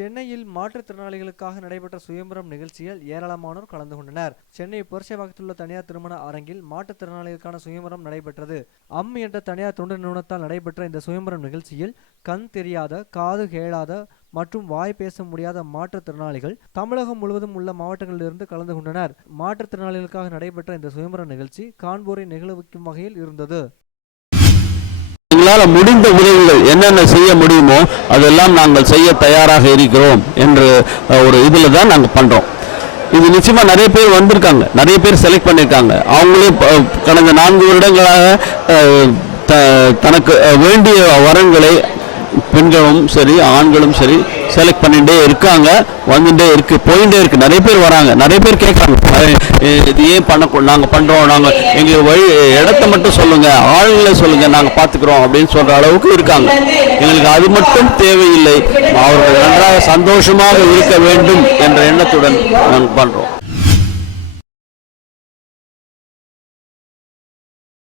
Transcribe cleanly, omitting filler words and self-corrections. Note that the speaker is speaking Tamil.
சென்னையில் மாற்றுத்திறனாளிகளுக்காக நடைபெற்ற சுயம்பரம் நிகழ்ச்சியில் ஏராளமானோர் கலந்து கொண்டனர். சென்னை புரட்சிவாக்கத்தில் உள்ள தனியார் திருமண அரங்கில் மாற்றுத்திறனாளிகளுக்கான சுயம்பரம் நடைபெற்றது. என்ற தனியார் தொண்டு நிறுவனத்தால் நடைபெற்ற இந்த சுயம்பரம் நிகழ்ச்சியில் கண் தெரியாத, காது கேளாத மற்றும் வாய் பேச முடியாத மாற்றுத்திறனாளிகள் தமிழகம் முழுவதும் உள்ள மாவட்டங்களிலிருந்து கலந்து கொண்டனர். மாற்றுத்திறனாளிகளுக்காக நடைபெற்ற இந்த சுயம்பரம் நிகழ்ச்சி காண்போரை நெகிழ்விக்கும் வகையில் இருந்தது. எங்களால் முடிந்த உதவிகள் என்னென்ன செய்ய முடியுமோ அதெல்லாம் நாங்கள் செய்ய தயாராக இருக்கிறோம் என்று ஒரு இதில் தான் நாங்கள் பண்ணுறோம். இது நிச்சயமாக நிறைய பேர் வந்திருக்காங்க, நிறைய பேர் செலக்ட் பண்ணியிருக்காங்க. அவங்களே கடந்த 4 வருடங்களாக தனக்கு வேண்டிய வரன்களை பெண்களும் சரி ஆண்களும் சரி செலக்ட் பண்ணிகிட்டே இருக்காங்க, வந்துட்டே இருக்கு, போயிட்டே இருக்கு. நிறைய பேர் வராங்க, நிறைய பேர் கேட்குறாங்க, இது ஏன் நாங்கள் பண்ணுறோம், நாங்கள் எங்களுக்கு இடத்த மட்டும் சொல்லுங்கள், ஆளுங்களை சொல்லுங்கள், நாங்கள் பார்த்துக்குறோம் அப்படின்னு சொல்கிற அளவுக்கு இருக்காங்க. எங்களுக்கு அது மட்டும் தேவையில்லை, அவர்கள் நன்றாக சந்தோஷமாக இருக்க வேண்டும் என்ற எண்ணத்துடன் நாங்கள் பண்ணுறோம்.